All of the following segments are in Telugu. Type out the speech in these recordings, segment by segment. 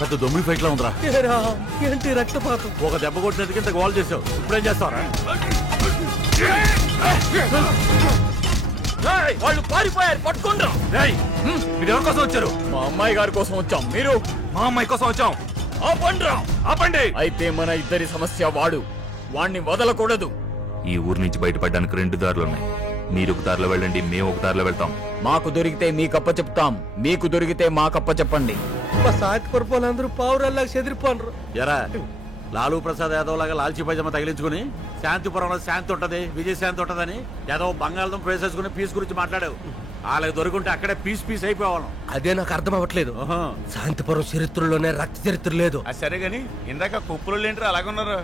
పెద్ద దొమ్మిడి ఫైట్ లో ఉందిరా. ఏంటి రక్తపాతం? ఒక దెబ్బ కొట్టినందుకు ఇంత గోల్ చేసావు, ఇప్పుడేం చేస్తావరా? వాళ్ళు పారిపోయారు, పట్టుకుంటాం. మీరు ఎవరి కోసం వచ్చారు? మా అమ్మాయి గారి కోసం వచ్చాం. మీరు? మా అమ్మాయి కోసం వచ్చాం. ఆపండి. అయితే మన ఇద్దరి సమస్య వాడు. వాణ్ణి వదలకూడదు. ఈ ఊరు నుంచి బయటపడడానికి 2 దారులున్నాయి. మీరు ఒక దారిలో వెళ్ళండి, మేము ఒక దారిలో వెళ్తాం. మాకు దొరికితే మీకప్ప చెప్తాం, మీకు దొరికితే మాకప్ప చెప్పండి. మా సాటిపరుపులందరూ పావురాల్లాగా చెదిరిపోనరు. ఎరా లాలూ ప్రసాద్ యాదవ్ లాగా లాల్చీ పైజమా తగిలించుకుని శాంతిపురంలో శాంతి ఉంటది, విజయ శాంతి ఉంటదని యాదవ్ బంగాళదుంప వేసేసుకుని పీస్ గురించి మాట్లాడావు. వాళ్ళకి దొరుకుంటే అక్కడే పీస్ అయిపోవాలి. అదే నాకు అర్థం అవ్వట్లేదు. శాంతిపురం చరిత్రలోనే రక్త చరిత్ర లేదు. సరే గాని ఇందాక కుప్పలు ఏంటారు అలాగున్నారు?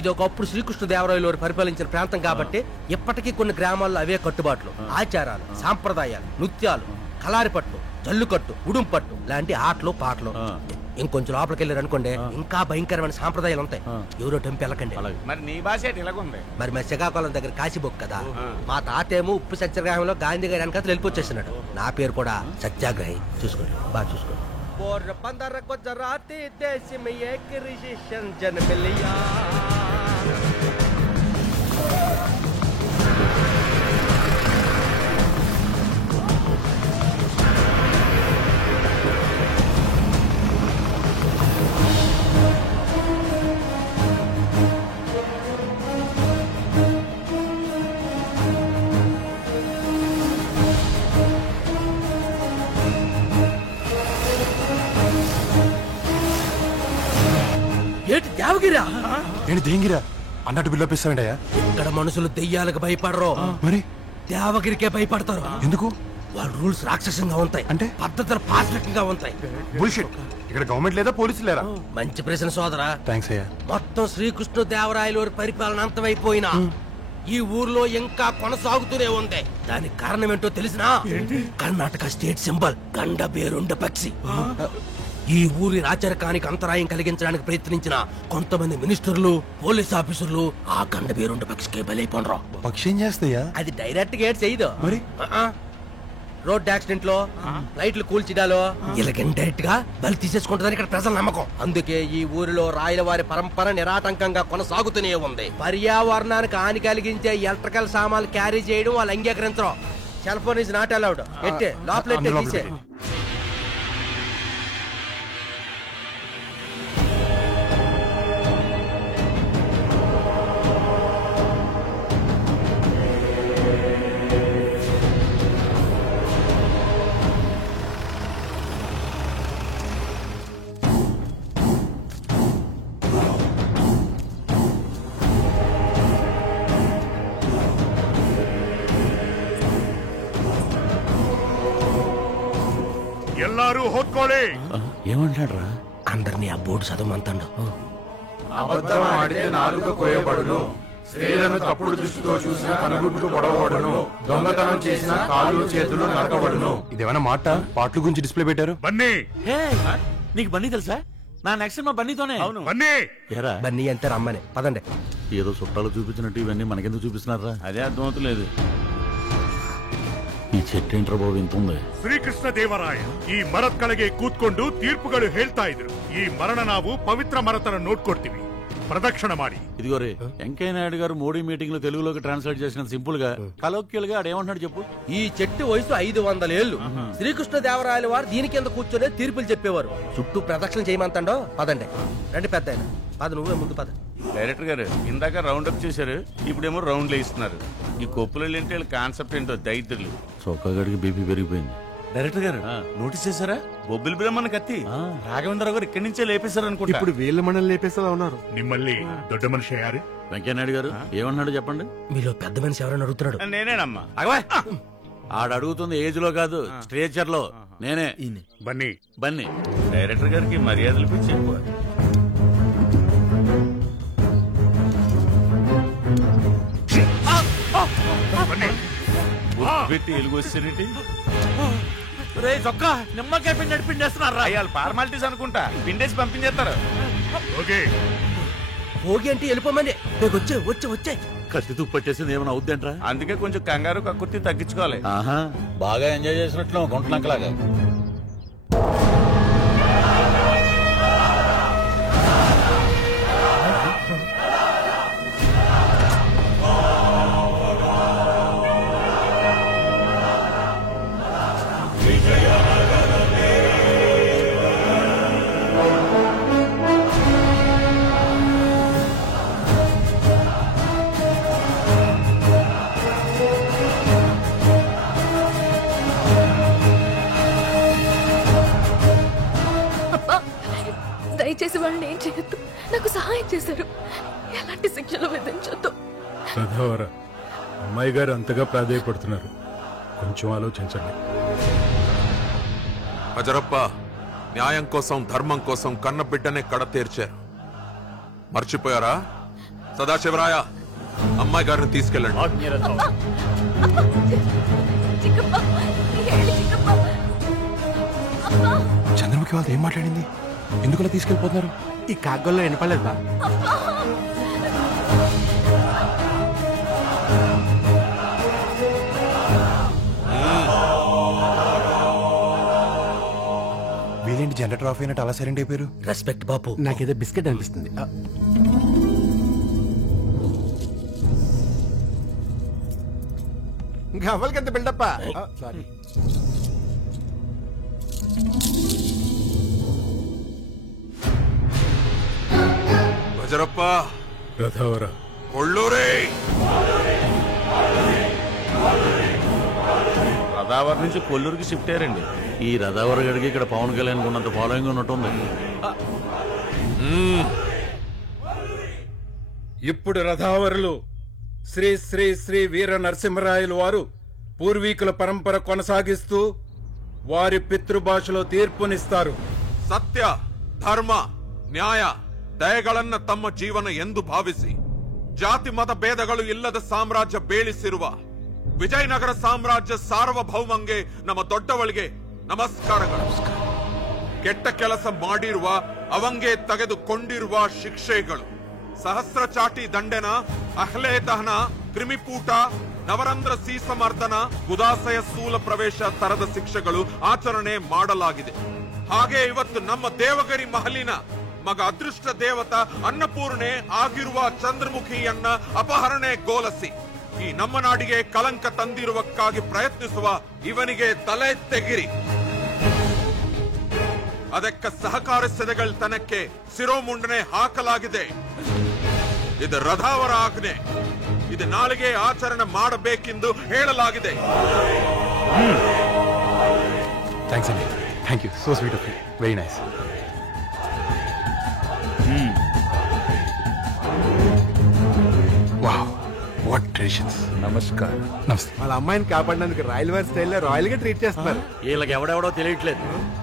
ఇది ఒకప్పుడు శ్రీకృష్ణదేవరాయలు పరిపాలించిన ప్రాంతం కాబట్టి ఇప్పటికీ కొన్ని గ్రామాల్లో అవే కట్టుబాట్లు, ఆచారాలు, సాంప్రదాయాలు, నృత్యాలు, కలారిపట్టు, జల్లుకట్టు, ఉడుంపట్టు లాంటి ఆటలు పాటలు. ఇంకొంచెం లోపలికి వెళ్ళారు అనుకోండి, ఇంకా భయంకరమైన సాంప్రదాయాలు ఉంటాయి. ఎవరో టెంపు వెళ్ళకండి. మరి నీ భాష ఇలాగుంది. మరి మా శ్రీకాకుళం దగ్గర కాశీబొక్ కదా. మా తాతేమో ఉప్పు సత్యాగ్రహంలో గాంధీ గారి వెనకాల వెళ్ళిపోచ్చేస్తున్నాడు. నా పేరు కూడా సత్యాగ్రహి. చూసుకోండి, బాగా చూసుకోండి. ఏంటి దేవగిరా? ఏంటి దేంగిరా అన్నట్టు బిల్లోపిస్తావేంటయ్యా? ఇక్కడ మనుషులు దెయ్యాలకు భయపడరు, మరి దేవగిరికే భయపడతారు. ఎందుకు? వాళ్ళ రూల్స్ రాక్షసంగా ఉంటాయి, అంటే పద్ధతులు పాశవికంగా ఉంటాయి. బుల్షిట్. ఇక్కడ గవర్నమెంట్ లేదా పోలీసులు లేరా? మంచి ప్రశ్న సోదరా. థ్యాంక్స్ అయ్యా. మొత్తం శ్రీకృష్ణ దేవరాయలు పరిపాలన అంతమైపోయినా ఈ ఊర్లో ఇంకా కొనసాగుతూనే ఉంది. దానికి కారణం ఏంటో తెలిసినా? కర్ణాటక స్టేట్ సింబల్ గండ బేరుండ పక్షి. ఈ ఊరి రాచరికానికి అంతరాయం కలిగించడానికి ప్రయత్నించిన కొంతమంది మినిస్టర్లు, పోలీస్ ఆఫీసర్లు ఆ గండ బేరుండ పక్షికే బలైపోనరు. పక్షి ఏం చేస్తాయా? అది డైరెక్ట్ గా చేయదు. మరి రోడ్ యాక్సిడెంట్ లో, లైట్లు కూల్చిడాలో ఇలాగ ఇండైరెక్ట్ గా బలి తీసేసుకుంటుందని ఇక్కడ ప్రజల నమ్మకం. అందుకే ఈ ఊరిలో రాయల వారి పరంపర నిరాటంకంగా కొనసాగుతూనే ఉంది. పర్యావరణానికి హాని కలిగించే ఎలక్ట్రికల్ సామాన్లు క్యారీ చేయడం వాళ్ళు అంగీకరించరు. Cell phone is not allowed. ఎట్టే లోపల తీసే. ఎల్లారు హోట్కోలే. ఏమంటాడ్రా? అందరినీ ఆ బోర్డు చదవమంతాడు. అబద్ధం ఆడితే నాలుక కోయబడును, స్త్రీలను తప్పుడు దృష్టితో చూసిన కనుగుడ్లు పొడవబడును, దొంగతనం చేసిన కాళ్ళు చేతులు నరకబడును. ఇదేమన్నా మాట? పాటల గురించి డిస్ప్లే పెట్టారు. బన్నీ, నీకు బన్నీ తెలుసా? నా నెక్స్ట్ మా బన్నీతోనే. అవును బన్నీ. ఏరా బన్నీ అంతే రమ్మని పదండి. ఏదో చుట్టాలు చూపించినట్టు ఇవన్నీ మనకెందుకు చూపిస్తున్నారా? అదే అర్థమవుతలేదు. ಈ ಚೆಟ್ಟೆಂಟ್ರ ಬಾಬು ಇಂತುಂದೆ. ಶ್ರೀಕೃಷ್ಣ ದೇವರಾಯ ಈ ಮರದ ಕೆಳಗೆ ಕೂತ್ಕೊಂಡು ತೀರ್ಪುಗಳು ಹೇಳ್ತಾ ಇದ್ರು. ಈ ಮರಣ ನಾವು ಪವಿತ್ರ ಮರತನ ನೋಡ್ಕೊಡ್ತೀವಿ, ప్రదక్షిణ ಮಾಡಿ. ఇదిగో రే, వెంకయ్య నాయుడు గారు మోడీ మీటింగ్ లో తెలుగులోకి ట్రాన్స్లేట్ చేసిన సింపుల్ గా కలోక్యల్ గా ఆడేమంటున్నాడు చెప్పు. ఈ చెట్టు వయసు 500 ఏళ్లు. శ్రీకృష్ణ దేవరాయల వారు దీని కింద కూర్చొని తీర్పులు చెప్పేవారు. చుట్టూ ప్రదక్షిణ చేయమంటాడో. పదండి రండి పెద్ద ఆయన. పద, నువ్వే ముందు పద. డైరెక్టర్ గారు ఇందాక రౌండ్ అప్ చేశారు, ఇప్పుడేమో రౌండ్ లో ఇస్తున్నారు. ఈ కొప్పులు ఏంటి కాన్సెప్ట్ ఏంటో దైత్రులు. చొక్కాగడికి బీపీ పెరిగిపోయింది. డైరెక్టర్ గారు నోటీస్ చేశారా? బొబ్బిలి బ్రహ్మణ కత్తి రాఘవేంద్ర గారు ఇక్కడి నుంచే లేపేశారు అనుకుంటా. ఇప్పుడు వీళ్ళ మనల్ని లేపేస్తా ఉన్నారు. నిమ్మల్ని దొడ్డ మనిషి అయ్యారు. వెంకయ్య నాయుడు గారు ఏమన్నాడు చెప్పండి. మీలో పెద్ద మనిషి ఎవరైనా అడుగుతున్నాడు? నేనేనమ్మా. ఆడ అడుగుతుంది ఏజ్ లో కాదు, స్ట్రేచర్ లో. నేనే బన్నీ. బన్నీ. డైరెక్టర్ గారికి మర్యాదలు పిచ్చి ఎక్కువ. పెట్టి ఎలుగు వచ్చేటి చొక్కా నిమ్మకాయ పిండి నడిపించేస్తున్నారు. అయ్యాలు ఫార్మాలిటీస్ అనుకుంటా, పిండేసి పంపించేస్తారు. భోగి అంటే వెళ్ళిపోమని. వచ్చే వచ్చే వచ్చే కత్తి తుప్పు పట్టేసింది, ఏమైనా అవుద్దంట్రా? అందుకే కొంచెం కంగారు కక్కుర్తి తగ్గించుకోవాలి. బాగా ఎంజాయ్ చేసినట్లు గుంటనక్కలాగా. దయచేసి వాళ్ళని ఏం చేయొద్దు, నాకు సహాయం చేశారు, ఎలాంటి శిక్షలు విధించొద్దు. రథావర, అమ్మాయి గారు అంతగా ప్రాధేయపడుతున్నారు, కొంచెం ఆలోచించండి. అజరప్ప న్యాయం కోసం ధర్మం కోసం కన్న బిడ్డనే కడ తీర్చారు. మర్చిపోయారా? సదాశివరాయ, అమ్మాయి గారిని తీసుకెళ్ళండి. చంద్రముఖి వాళ్ళతో ఏం మాట్లాడింది? ఎందుకలా తీసుకెళ్ళిపోతున్నారు? ఈ కాగ్గల్లో వినపడలేదు బా. వీళ్ళేంటి జనరేటర్ ఆఫ్ అయినట్టు అలా సైలెంట్ అయిపోయారు? రెస్పెక్ట్ బాపు. నాకేదో బిస్కెట్ అనిపిస్తుంది. ఇంకా అవ్వలికంత బిల్డప్ప. సారీ. అజరప్ప, రథావర, కొళ్ళూరే. రథావర్ నుంచి కొల్లూరుకి షిఫ్ట్ అయ్యారండి. ఈ రథావర్ గడికి ఇక్కడ పవన్ కళ్యాణ్ ఉన్నంత ఫాలోయింగ్ ఉన్నట్టుంది. ఇప్పుడు రథావరులు శ్రీ శ్రీ శ్రీ వీర నరసింహరాయలు వారు పూర్వీకుల పరంపర కొనసాగిస్తూ వారి పితృభాషలో తీర్పునిస్తారు. ಸತ್ಯ ಧರ್ಮ ನ್ಯಾಯ ದಯಗಳನ್ನ ತಮ್ಮ ಜೀವನ ಎಂದು ಭಾವಿಸಿ ಜಾತಿ ಮತ ಭೇದಗಳು ಇಲ್ಲದ ಸಾಮ್ರಾಜ್ಯ ಬೇಳಿಸಿರುವ ವಿಜಯನಗರ ಸಾಮ್ರಾಜ್ಯ ಸಾರ್ವಭೌಮಂಗೆ ನಮ್ಮ ದೊಡ್ಡವಳಿಗೆ ನಮಸ್ಕಾರಗಳು. ಕೆಟ್ಟ ಕೆಲಸ ಮಾಡಿರುವ ಅವಂಗೆ ತೆಗೆದುಕೊಂಡಿರುವ ಶಿಕ್ಷೆಗಳು ಸಹಸ್ರ ಚಾಟಿ ದಂಡನ, ಅಹ್ಲೆ ದಹನ, ಕ್ರಿಮಿಪೂಟ, ನವರಂಧ್ರ ಸೀಸಮರ್ದನ, ಗುದಾಸಯ ಸ್ಥೂಲ ಪ್ರವೇಶ ತರದ ಶಿಕ್ಷೆಗಳು ಆಚರಣೆ ಮಾಡಲಾಗಿದೆ. ಹಾಗೆ ಇವತ್ತು ನಮ್ಮ ದೇವಗಿರಿ ಮಹಲಿನ ಮಗ ಅದೃಷ್ಟ ದೇವತ ಅನ್ನಪೂರ್ಣೆ ಆಗಿರುವ ಚಂದ್ರಮುಖಿಯನ್ನ ಅಪಹರಣೆಗೋಲಸಿ ಈ ನಮ್ಮ ನಾಡಿಗೆ ಕಲಂಕ ತಂದಿರುವಕ್ಕಾಗಿ ಪ್ರಯತ್ನಿಸುವ ಇವನಿಗೆ ತಲೆ ತೆಗಿರಿ. ಅದಕ್ಕೆ ಸಹಕರಿಸಿದಗಳ ತನಕ್ಕೆ ಶಿರೋಮುಂಡನೆ ಹಾಕಲಾಗಿದೆ. ಇದು ರಥಾವರ ಆಜ್ಞೆ. ಇದು ನಾಳೆಗೆ ಆಚರಣೆ ಮಾಡಬೇಕೆಂದು ಹೇಳಲಾಗಿದೆ. థ్యాంక్స్ అండి. Thank you. So sweet of you. Very nice. Wow, what traditions. నమస్కారం. నమస్తే. వాళ్ళ అమ్మాయిని కాపాడినందుకు రాయల్ వారి స్టైల్లో రాయల్ గా ట్రీట్ చేస్తున్నారు. వీళ్ళకి ఎవడెవడో తెలియట్లేదు.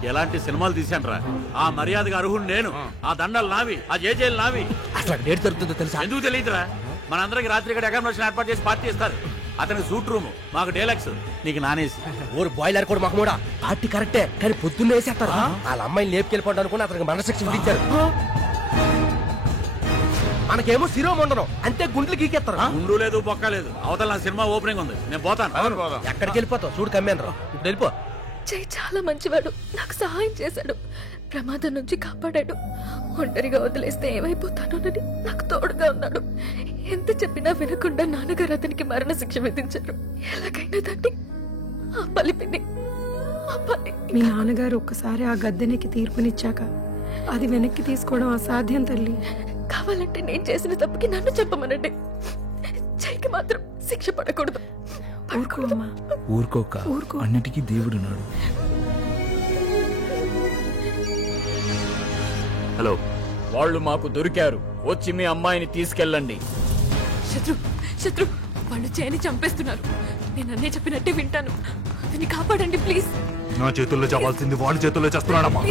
ఎలాంటి సినిమాలు తీశాన్రా? ఆ మర్యాదగా అర్హుడు నేను, ఆ దండలు నావి, ఆ జేజేలు నావి. అసలు అక్కడ ఏడు దొరుకుతుందో తెలుసా? ఎందుకు తెలియదురా? మనందరికి రాత్రి ఇక్కడ అకామిడేషన్ ఏర్పాటు చేసి పార్టీ ఇస్తారు. అతనికి సూట్ రూమ్, మాకు డేలక్స్, నీకు నానేసి. ఊరు బాయిలర్ కూడా మాకు కూడా పార్టీ కరెక్టే, కానీ పొద్దున్నే వేసేస్తారు. వాళ్ళ అమ్మాయిని లేపుకెళ్ళిపోవడం అనుకుని అతనికి మరణశిక్ష విధించారు. మనకేమో శిరోమండనం అంతే, గుండ్లు గీకేస్తారు. గుండు లేదు, బొక్క లేదు. అవతల నా సినిమా ఓపెనింగ్ ఉంది, నేను పోతాను. ఎక్కడికి వెళ్ళిపోతావు? చూడు కమ్మాను రా, ఇప్పుడు వెళ్ళిపో. జై చాలా మంచివాడు, నాకు సహాయం చేశాడు, ప్రమాదం నుంచి కాపాడాడు. ఒంటరిగా వదిలేస్తే ఏమైపోతానోనని నాకు తోడుగా ఉన్నాడు. ఎంత చెప్పినా వినకుండా నాన్నగారు అతనికి మరణశిక్ష విధించారు. ఎలాగైనా దాన్ని మీ నాన్నగారు ఒక్కసారి ఆ గద్దెనికి తీర్పునిచ్చాక అది వెనక్కి తీసుకోవడం అసాధ్యం తల్లి. కావాలంటే నేను చేసిన తప్పుకి నన్ను చెప్పమనండి, జైకి మాత్రం శిక్ష పడకూడదు. ఊరుకో అమ్మా, ఊరుకోక, అన్నిటికీ దేవుడున్నాడు. హలో, వాళ్ళు మాకు దొరికారు, వచ్చి మీ అమ్మాయిని తీసుకెళ్ళండి. శత్రు వాళ్ళు చేయని చంపేస్తున్నారు. నేను అన్నీ చెప్పినట్టే వింటాను. అతన్ని కాపాడండి ప్లీజ్. నా చేతుల్లో చావాల్సింది వాళ్ళ చేతుల్లో చేస్తున్నాడమ్మా.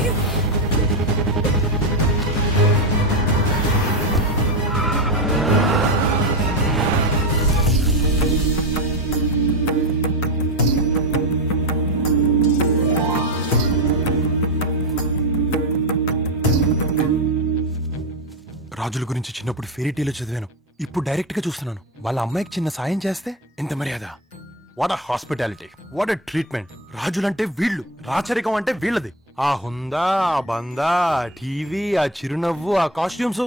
రాజుల గురించి చిన్నప్పుడు ఫెరీటీలో చదివాను, ఇప్పుడు డైరెక్ట్ గా చూస్తున్నాను. వాళ్ళ అమ్మాయికి చిన్న సాయం చేస్తే ఎంత మర్యాద. What a hospitality, what a treatment. రాజులంటే వీళ్ళు, రాచరికం అంటే వీళ్ళది. ఆ హుందా, ఆ బందా, ఆ టీవీ, ఆ చిరునవ్వు, ఆ కాస్ట్యూమ్స్,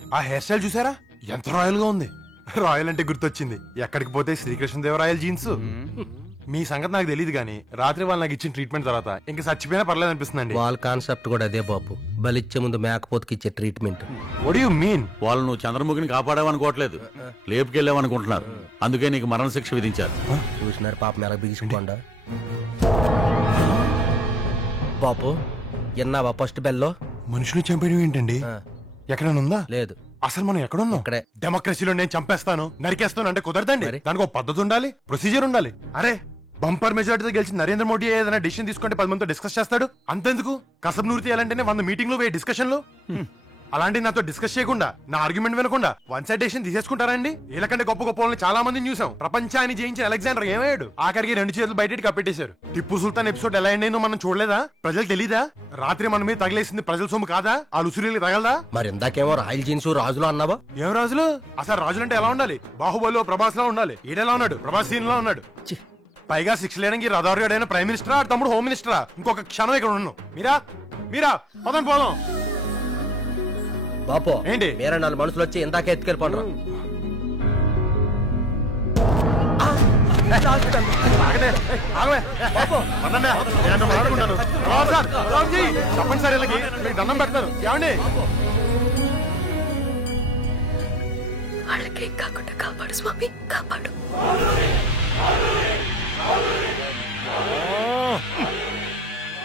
ఆ హెయిర్ స్టైల్ చూసారా ఎంత రాయల్ గా ఉంది. రాయల్ అంటే గుర్తొచ్చింది, ఎక్కడికి పోతే శ్రీకృష్ణదేవరాయల జీన్స్. మీ సంగతి నాకు తెలియదు కానీ రాత్రి వాళ్ళు నాకు ఇచ్చిన ట్రీట్మెంట్ తర్వాత ఇంకా చచ్చిపోయినా పర్లేదు అనిపిస్తుందండి. వాళ్ళ కాన్సెప్ట్ కూడా అదే బాబు, బలిచ్చే ముందు మేకపోతుకి ఇచ్చే treatment. What do you mean? వాళ్ళు నువ్వు చంద్రముఖిని కాపాడావనుకోవట్లేదు, లేపుకెళ్ళావనుకుంటున్నారు. అందుకే నీకు మరణ శిక్ష విధించారు. చూసినారు పాపం ఎలా బిగించుకోండా బాబు. ఎన్నావా ఫస్ట్ బెల్లో? మనుషులు చంపేయడం ఏంటండి? ఎక్కడైనా ఉందా? లేదు. అసలు మనం ఎక్కడున్నాం? ఇక్కడే. డెమోక్రసీలో నేను చంపేస్తాను నరికేస్తాను అంటే కుదరదండి. దానికి ఒక పద్ధతి ఉండాలి, ప్రొసీజర్ ఉండాలి. అరే బంపర్ మెజారిటీతో గెలిచి నరేంద్ర మోడీ ఏదైనా డిసిషన్ తీసుకుంటే 10 మందితో డిస్కస్ చేస్తాడు. అంతెందుకు కసబ్ నూరి తీయాలంటేనే 100 మీటింగ్లు డిస్కషన్లు. అలాంటి నాతో డిస్కస్ చేయకుండా నా ఆర్గ్యుమెంట్ వినకుండా వన్ సైడ్ డెసిషన్ తీసేసుకుంటారండి. వీళ్ళకంటే గొప్ప గొప్ప వాళ్ళని చాలా మందిని చూసాం. ప్రపంచాన్ని జయించిన అలెగ్జాండర్ ఏమయ్యాడు? ఆఖరికి 2 చేతులు బయటకి కప్పెట్టేశారు. టిప్పు సుల్తాన్ ఎపిసోడ్ ఎలా ఎండ్ అయిందో మనం చూడలేదా? ప్రజలు తెలీదా? రాత్రి మన మీద తగిలేసింది ప్రజల సొమ్ము కాదా? ఆ లుసురీలు తగలదా? మరి ఇందాకేమో రాయల్ జీన్స్ రాజులు అన్నావా? ఏం రాజులు? అసలు రాజులు అంటే ఎలా ఉండాలి? బాహుబలిలో ప్రభాస్ లా ఉండాలి. ఈడెలా ఉన్నాడు? ప్రభాస్ సీన్ లా ఉన్నాడు. పైగా 6 లేడానికి రథారు అయిన ప్రైమ్ మినిస్టరా, తమ్ముడు హోమ్ మినిస్టరా? ఇంకొక క్షణం ఇక్కడ ఉన్నాను. మీరా పదం పోదాం. బాపో ఏంటి? వేరే 4 మనుషులు వచ్చి ఇందాకే ఎత్తుకెళ్ళిపోండ్రు. చెప్పండి సార్, వీళ్ళకి మీకు దండం పెడతారు. ఏమండి వాళ్ళకేం కాకుండా కాపాడు స్వామి, కాపాడు.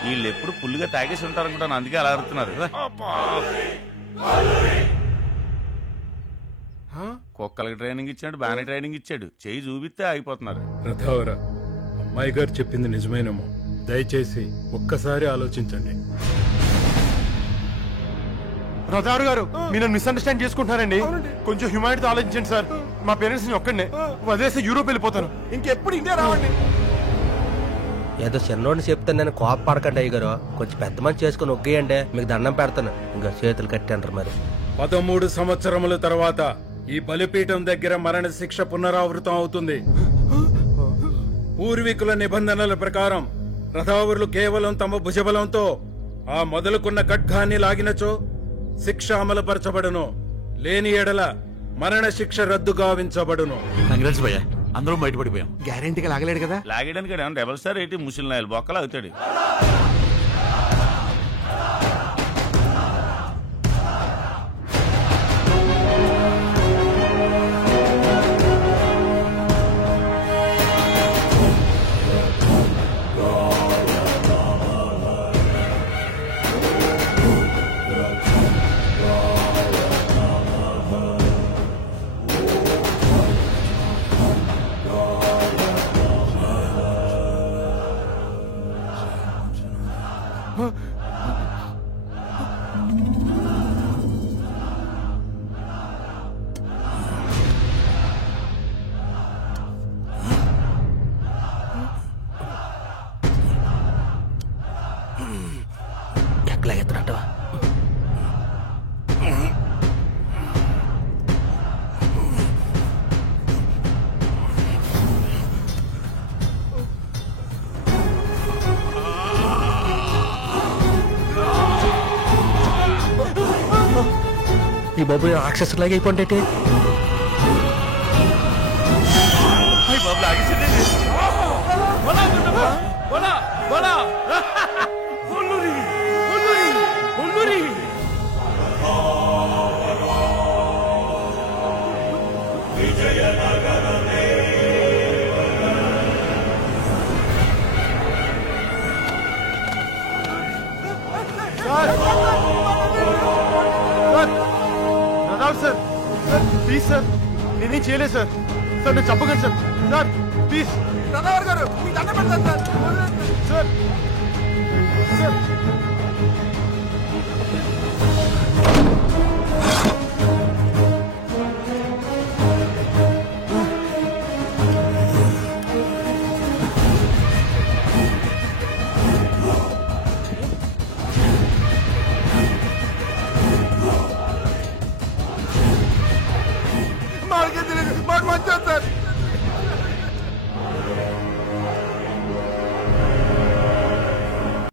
వీళ్ళు ఎప్పుడు ఫుల్గా తాగేసి ఉంటారనుకుంటాను, అందుకే అలా అడుగుతున్నారు. కుక్కలకి ట్రైనింగ్ ఇచ్చాడు, బాగానే ట్రైనింగ్ ఇచ్చాడు. చెయ్యి చూపిస్తే ఆగిపోతున్నారు. రథావర, అమ్మాయి గారు చెప్పింది నిజమేనేమో. దయచేసి ఒక్కసారి ఆలోచించండి. రథారు గారు, మీరు మిస్అండర్స్టాండ్ చేసుకుంటున్నారండి. కొంచెం హ్యూమానిటీతో ఆలోచించండి సార్. మా పేరెంట్స్ ని ఒక్కడనే వదిలేసి యూరోప్ వెళ్ళిపోతాను. ఇంకెప్పుడు ఇండియా రావండి. ఏదో చిన్నోడిని చెప్తే నేను కోపడకండి అయ్యగారు. కొంచెం పెద్ద మంచి చేసుకుని ఒగ్గేయండి, మీకు దండం పెడతాను. ఇంకా చేతులు కట్టంటారు. మరి 13 సంవత్సరముల తర్వాత ఈ బలిపీఠం దగ్గర మరణ శిక్ష పునరావృతం అవుతుంది. పూర్వీకుల నిబంధనల ప్రకారం రథావరులు కేవలం తమ భుజబలంతో ఆ మొదలుకున్న ఖడ్గాన్ని లాగినచో శిక్ష అమలుపరచబడును. లేని ఎడల మరణ శిక్ష రద్దు గావించబడును. కంగ్రాట్స్ భయ్యా, అందరం బయటపడిపోయాం. గ్యారెంటీగా లాగలేడు కదా? లాగడానికి ఏమన్నా డబల్ స్టార్ ఏంటి? ముస్లిం నాయలు బొక్కలు అవుతాడు. ఎక్కలాగెత్తున్నట్టవా? ఈ బాబు రాక్షసులాగా అయిపోండి. సార్ ప్లీజ్ సార్, నేనేం చేయలేదు సార్. సార్ నేను చెప్పకండి సార్. Sir please. రథావర్ గారు, మీ దండం పెడతాను సార్. సార్